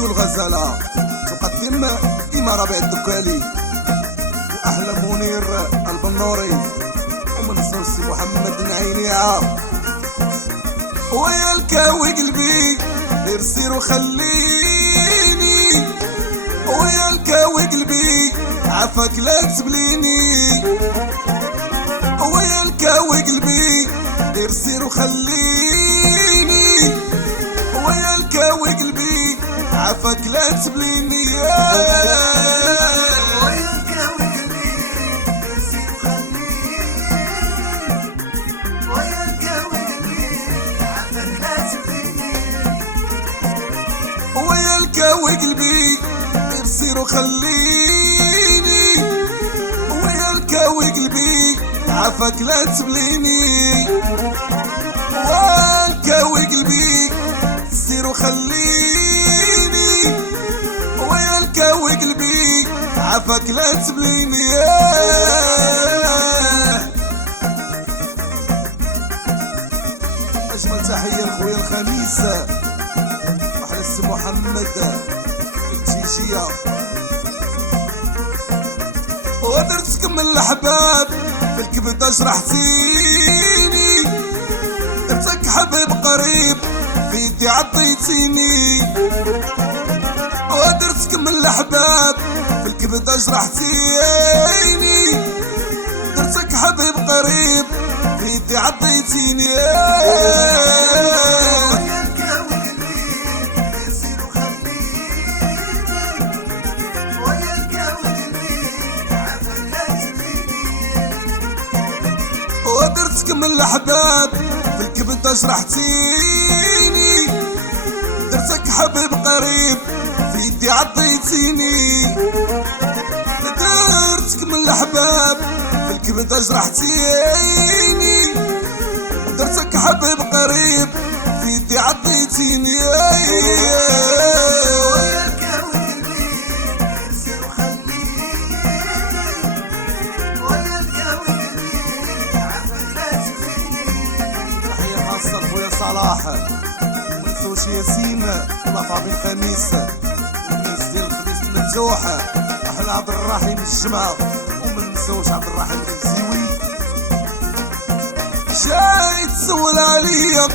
راديو الغزالة تقدم ديما ربيع الدكالي وأحلى منير البنوري ومن صوص محمد العينيعة. ويا الكاوي قلبي غير سير وخليني، ويا الكاوي قلبي عافاك لا تبليني، ويا الكاوي قلبي غير سير وخليني، ويا الكاوي قلبي عافاك لا تبليني. ويا الكاوي قلبي غير سير وخليني، ويا الكاوي قلبي عافاك لا تبليني، ويا الكاوي قلبي غير سير وخليني، ويا الكاوي قلبي عافاك لا تبليني، والكاوي قلبي سير وخليني، ويا الكاوي قلبي عافاك لا تبليني. اجمل تحيه لخويا الخميس وحنا السي محمد التيجيه، ودرتك من الحباب في الكبده جرحتيني، درتك حبيب قريب في يدي عطيتيني، ودرتك من الحباب في الكبده جرحتيني، درتك حبيب قريب في يدي عطيتيني. ويا الكاوي قلبي غير سير وخليني، ويا الكاوي قلبي عافاك لا تبليني، ودرتك من الحباب في الكبده جرحتيني، درتك حبيب قريب في يدي عطيتيني، درتك من الحباب في الكبده جرحتيني، درتك حبيب قريب في يدي عطيتيني. ويا الكاوي قلبي غير سير وخليني، ويا الكاوي قلبي عافاك لا تبليني. تحية خاصة لخويا صلاح ومنسوش ياسين ولطابي الخميس والناس ديال الخميس الممسوح أحلى عبد الرحيم الجمعة، ومنسوش عبد الرحيم الزيوي. جاي تسول عليا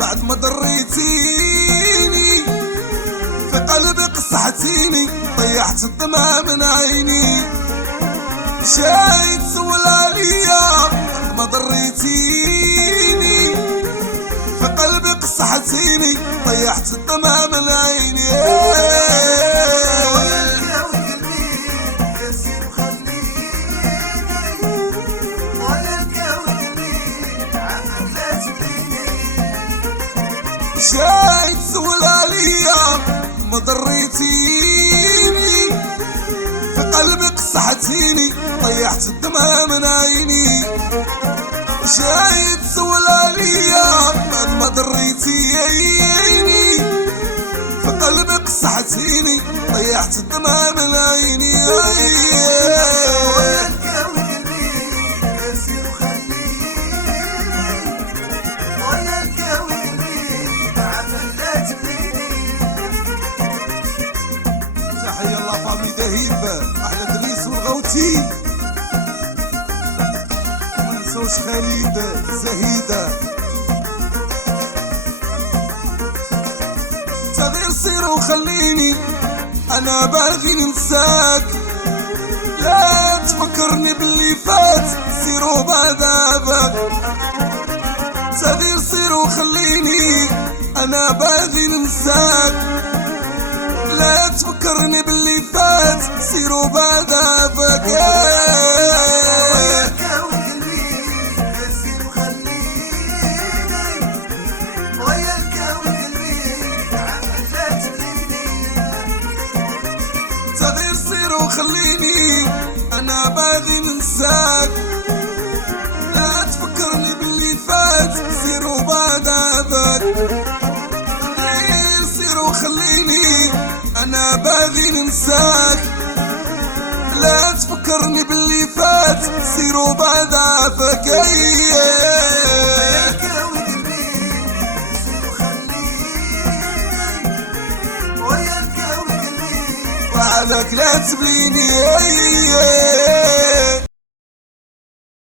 بعد ما ضريتيني، في قلبي قصحتيني طيحت الدمعة من عيني، جاي تسول عليا بعد ما ضريتيني، في قلبي قصحتيني طيحت الدمعة من عيني. ويا الكاوي قلبي غير سير وخليني، ويا الكاوي قلبي عافاك لا تبليني، جاي تسول عليا ما ضريتيني، في قلبي قصحتيني طيحت الدمعة من عيني، جاي تسول عليا بعد ما ضريتيني، في قلبي قصحتيني طيحت الدمعة من عيني. ويا الكاوي قلبي غير سير وخليني، ويا الكاوي قلبي عافاك لا تبليني. تحية الله فامي دهيب أحلى دريس والغوتي، منسوش خالد زهيدة. تغير سير وخليني أنا باغي ننساك، لا تفكرني باللي فات سير وبعذابك، تغير سير وخليني أنا باغي ننساك، لا تفكرني باللي فات سير وبعذابك. ويا الكاوي قلبي غير سير وخليني، ويا الكاوي قلبي عافاك لا تبليني، تغير سير وخليني أنا باغي ننساك، لا تفكرني باللي فات سير وبعذابك، تغير سير وخليني أنا باغي ننساك، لا تفكرني باللي فات سير وبعذابك. ويا الكاوي قلبي غير سير وخليني، ويا الكاوي وعليك لا تبيني